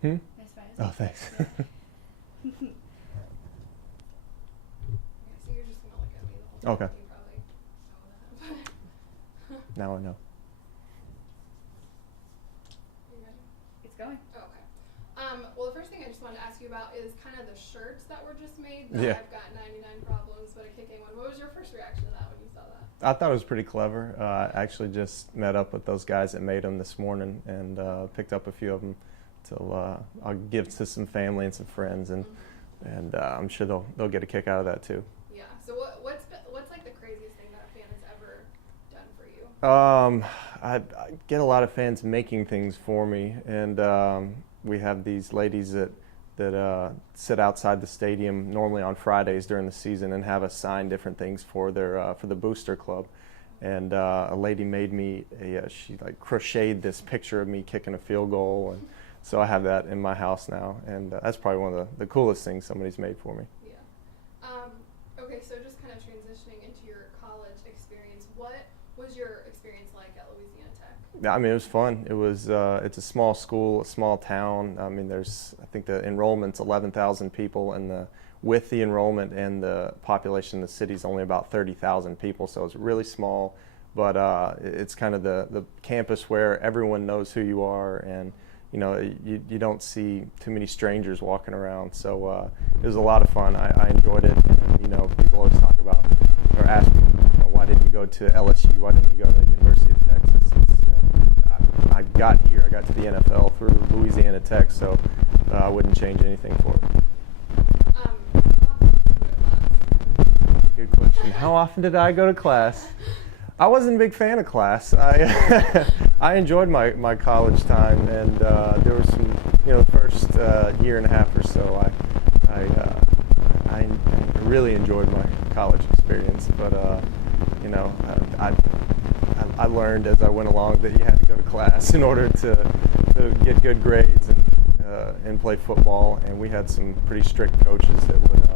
Nice fight. Oh, thanks. Okay, so you're just gonna look at me the whole time. Okay. You probably know that. Now I know. You ready? It's going. Oh, okay. Well, the first thing I just wanted to ask you about is kind of the shirts that were just made. That Yeah. I've got 99 problems, but a kicking one. What was your first reaction to that when you saw that? I thought it was pretty clever. I actually just met up with those guys that made them this morning and picked up a few of them I'll give to some family and some friends, and I'm sure they'll get a kick out of that too. Yeah. So what's like the craziest thing that a fan has ever done for you? I get a lot of fans making things for me, and we have these ladies that sit outside the stadium normally on Fridays during the season and have us sign different things for the booster club. And a lady made me she like crocheted this picture of me kicking a field goal, and so I have that in my house now, and that's probably one of the coolest things somebody's made for me. Yeah. Okay, so just kind of transitioning into your college experience, what was your experience like at Louisiana Tech? Yeah, I mean, it was fun. It was it's a small school, a small town. I mean, I think the enrollment's 11,000 people, and with the enrollment and the population in the city is only about 30,000 people, so it's really small. But it's kind of the campus where everyone knows who you are, and you don't see too many strangers walking around. So it was a lot of fun. I enjoyed it. And, people always talk about or ask me, why didn't you go to LSU? Why didn't you go to the University of Texas? I got here. I got to the NFL through Louisiana Tech, so I wouldn't change anything for it. Good question. How often did I go to class? I wasn't a big fan of class. I enjoyed my college time, and there was some, the first year and a half or so, I really enjoyed my college experience. But I learned as I went along that you had to go to class in order to get good grades and play football. And we had some pretty strict coaches that would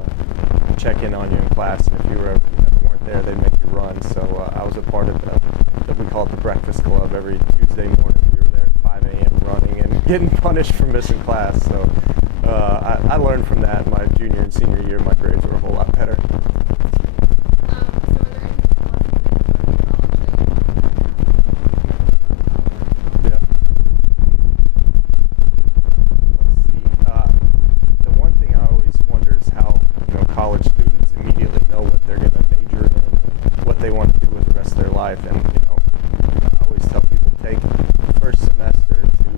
check in on you in class, and if you ever weren't there, they'd make you run. So I was a part of that we call it the breakfast club. Every Tuesday morning we were there at 5 a.m. running and getting punished for missing class. So I learned from that. My junior and senior year, my grades were a whole lot better. College students immediately know what they're going to major in and what they want to do with the rest of their life. And I always tell people, take the first semester to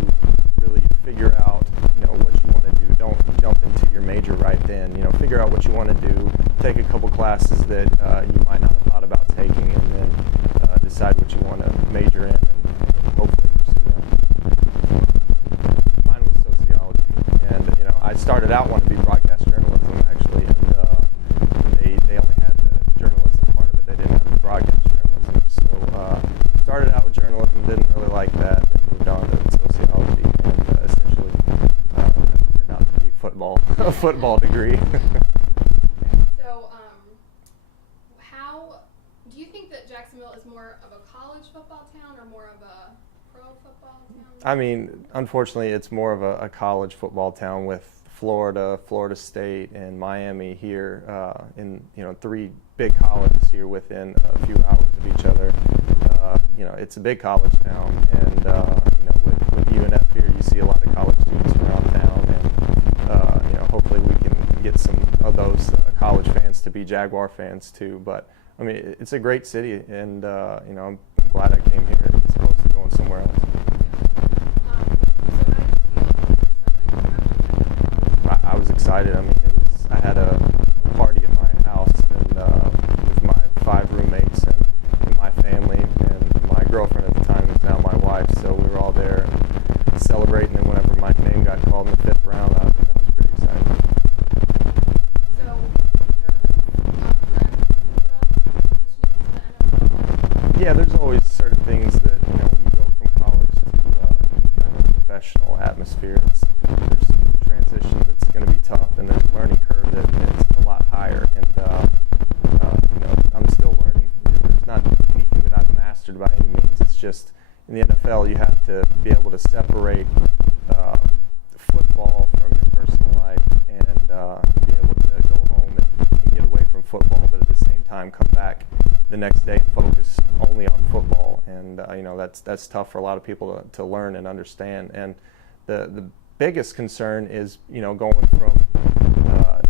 really figure out what you want to do. Don't jump into your major right then. Figure out what you want to do. Take a couple classes that you might not have thought about taking, and then decide what you want to major in and hopefully pursue that. Mine was sociology, and I started out wanting to be broadcast journalism actually, and they only had the journalism part of it. They didn't have the broadcast journalism. So started out with journalism, didn't really like that, and moved on to sociology, and essentially that turned out to be a football degree. So how do you think that Jacksonville is more of a college football town or more of a pro football town? I mean, unfortunately, it's more of a college football town with Florida, Florida State, and Miami here in three big colleges here within a few hours of each other. It's a big college town, and with UNF here, you see a lot of college students around town, and hopefully we can get some of those college fans to be Jaguar fans too. But I mean, it's a great city, and I'm glad I came here as opposed to going somewhere else. I was excited. I mean, I had a party at my house and with my 5 roommates and my family, and my girlfriend at the time is now my wife. So we were all there celebrating. And whenever my name got called in the 5th round, I was pretty excited. Yeah, there's always certain things that when you go from college to any kind of professional atmosphere, there's some transition that's going to be tough, and there's a learning curve that's a lot higher. And I'm still learning. There's not anything that I've mastered by any means. It's just in the NFL you have to be able to separate football time, come back the next day and focus only on football. And that's tough for a lot of people to learn and understand. And the biggest concern is going from a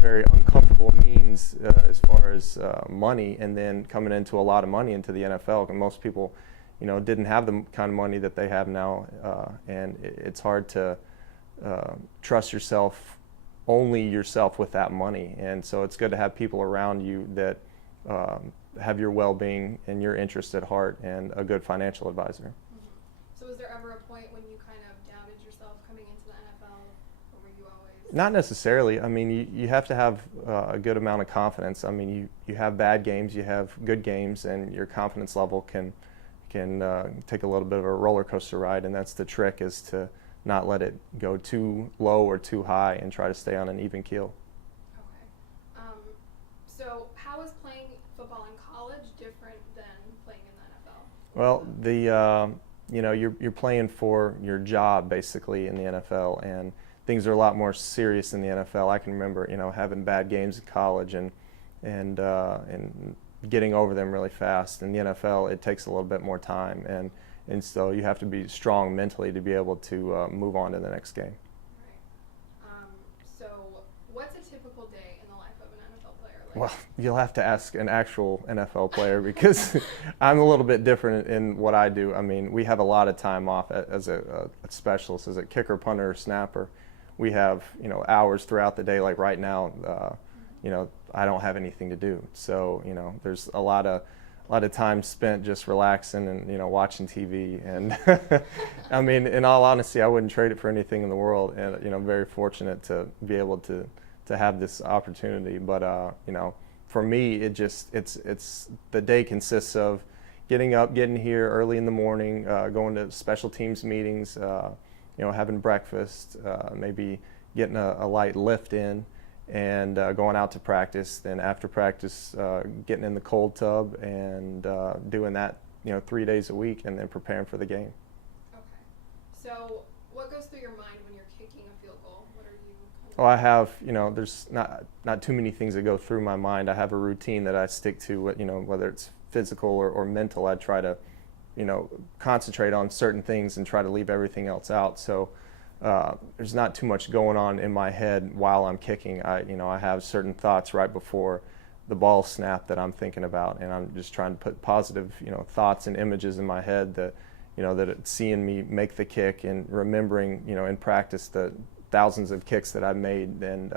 very uncomfortable means as far as money, and then coming into a lot of money into the NFL. And most people didn't have the kind of money that they have now, and it's hard to trust only yourself with that money. And so it's good to have people around you that have your well-being and your interest at heart, and a good financial advisor. Mm-hmm. So was there ever a point when you kind of doubted yourself coming into the NFL, or were you always? Not necessarily. I mean, you have to have a good amount of confidence. I mean, you have bad games, you have good games, and your confidence level can take a little bit of a roller coaster ride, and that's the trick, is to not let it go too low or too high, and try to stay on an even keel. Okay. So how is playing football in college different than playing in the NFL? Well, you're playing for your job basically in the NFL, and things are a lot more serious in the NFL. I can remember having bad games in college and getting over them really fast. In the NFL, it takes a little bit more time, and so you have to be strong mentally to be able to move on to the next game. Right. So what's a typical day in the life of an NFL player like? Well, you'll have to ask an actual NFL player, because I'm a little bit different in what I do. I mean, we have a lot of time off as a specialist, as a kicker, punter, or snapper. We have hours throughout the day. Like right now, I don't have anything to do, so there's a lot of time spent just relaxing and watching TV. And I mean, in all honesty, I wouldn't trade it for anything in the world. And I'm very fortunate to be able to have this opportunity. But for me, it's the day consists of getting up, getting here early in the morning, going to special teams meetings, having breakfast, maybe getting a light lift in, and going out to practice. Then after practice, getting in the cold tub and doing that 3 days a week, and then preparing for the game. Okay. So what goes through your mind when you're kicking a field goal? What are you Well, I have, there's not too many things that go through my mind. I have a routine that I stick to, whether it's physical or mental. I try to concentrate on certain things and try to leave everything else out. So there's not too much going on in my head while I'm kicking. I have certain thoughts right before the ball snap that I'm thinking about, and I'm just trying to put positive, thoughts and images in my head that, that it's seeing me make the kick, and remembering, in practice the thousands of kicks that I've made, and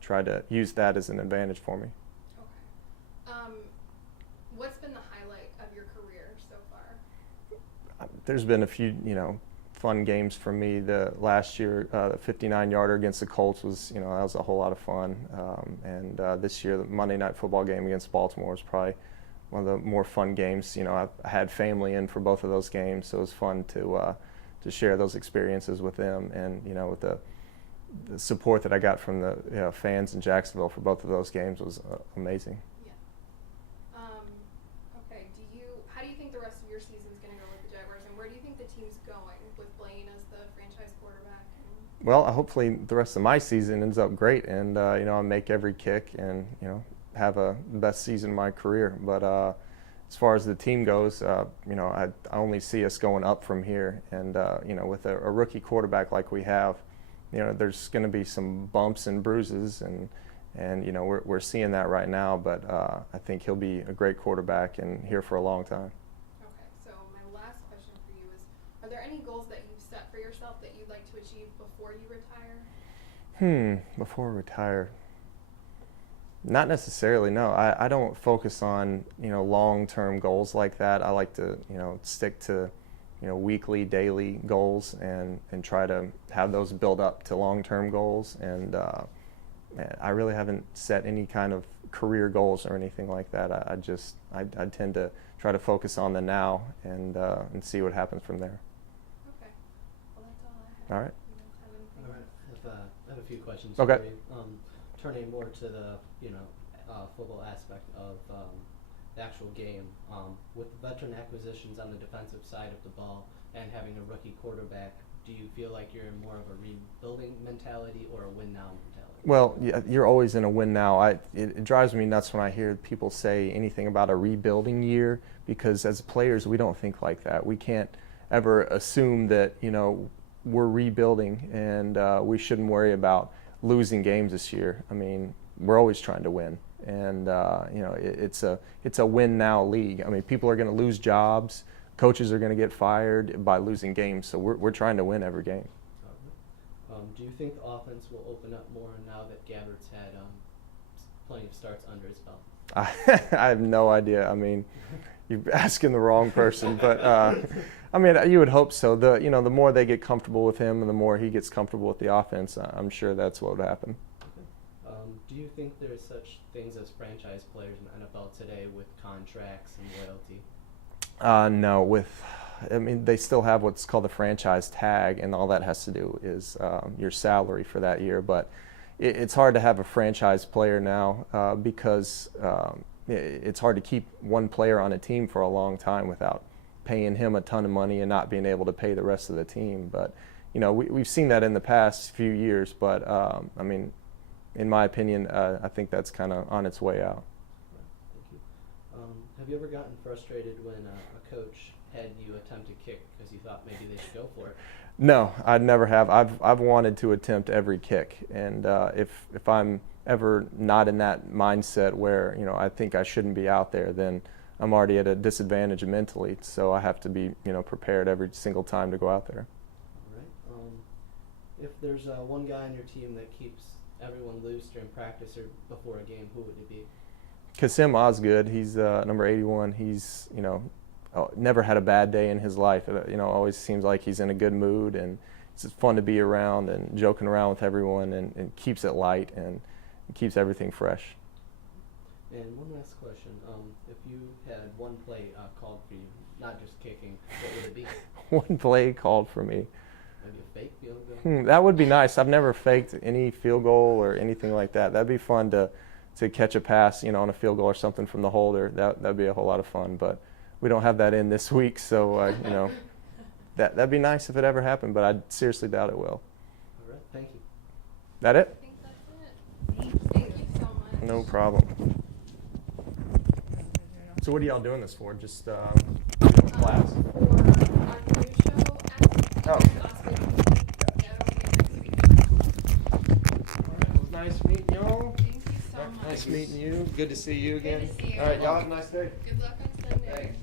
try to use that as an advantage for me. Okay. What's been the highlight of your career so far? There's been a few, fun games for me. The last year, the 59-yarder against the Colts was, that was a whole lot of fun. And this year, the Monday Night Football game against Baltimore was probably one of the more fun games. I had family in for both of those games, so it was fun to share those experiences with them, and with the support that I got from the fans in Jacksonville for both of those games was amazing. Yeah. Okay. How do you think the rest of your season is going to go with the Jaguars, and where do you think the team's going with Blaine as the franchise quarterback? Well, hopefully the rest of my season ends up great, and I make every kick, and have the best season of my career. But as far as the team goes, I only see us going up from here. And with a rookie quarterback like we have, there's going to be some bumps and bruises, and we're seeing that right now. But I think he'll be a great quarterback and here for a long time. Okay, so my last question for you is: are there any goals that you've set for yourself that you'd like to achieve before you retire? Before I retire, not necessarily. No, I don't focus on long-term goals like that. I like to stick to weekly, daily goals, and try to have those build up to long-term goals. And I really haven't set any kind of career goals or anything like that. I tend to try to focus on the now, and see what happens from there. Okay. Well, that's all I have. All right. You guys have anything? All right. I have a few questions. Okay. For you. Turning more to the football aspect of the actual game, with veteran acquisitions on the defensive side of the ball and having a rookie quarterback, do you feel like you're in more of a rebuilding mentality or a win now mentality? Well, yeah, you're always in a win now. It drives me nuts when I hear people say anything about a rebuilding year, because as players we don't think like that. We can't ever assume that we're rebuilding and we shouldn't worry about losing games this year. I mean, we're always trying to win, and it's a win now league. I mean, people are going to lose jobs, coaches are going to get fired by losing games, so we're trying to win every game. Do you think the offense will open up more now that Gabbert's had plenty of starts under his belt? I have no idea. I mean, you're asking the wrong person, but I mean, you would hope so. The more they get comfortable with him, and the more he gets comfortable with the offense, I'm sure that's what would happen. Okay. Do you think there's such things as franchise players in the NFL today with contracts and loyalty? No, I mean, they still have what's called the franchise tag, and all that has to do is your salary for that year. But it's hard to have a franchise player now because it's hard to keep one player on a team for a long time without paying him a ton of money and not being able to pay the rest of the team. But we've seen that in the past few years. But I mean, in my opinion, I think that's kind of on its way out. Thank you. Have you ever gotten frustrated when a coach had you attempt a kick because you thought maybe they should go for it? No, I never have. I've wanted to attempt every kick, and if I'm ever not in that mindset where I think I shouldn't be out there, then I'm already at a disadvantage mentally. So I have to be prepared every single time to go out there. All right. If there's one guy on your team that keeps everyone loose during practice or before a game, who would it be? Kasim Osgood, he's number 81. He's never had a bad day in his life. Always seems like he's in a good mood, and it's fun to be around and joking around with everyone, and keeps it light and keeps everything fresh. And one last question. If you had one play called for you, not just kicking, what would it be? One play called for me. Maybe a fake field goal? That would be nice. I've never faked any field goal or anything like that. That'd be fun to catch a pass, on a field goal or something from the holder. That'd be a whole lot of fun, but we don't have that in this week, so that'd be nice if it ever happened, but I seriously doubt it will. All right, thank you. That it? I think that's it. Thank you so much. No problem. So what are y'all doing this for? Just class? For our new show, Oh. Yeah, It was nice meeting y'all. thank you so much. Nice meeting you. Good to see you again. Good to see you. All right, y'all have a nice day. Good luck on Sunday. Thanks.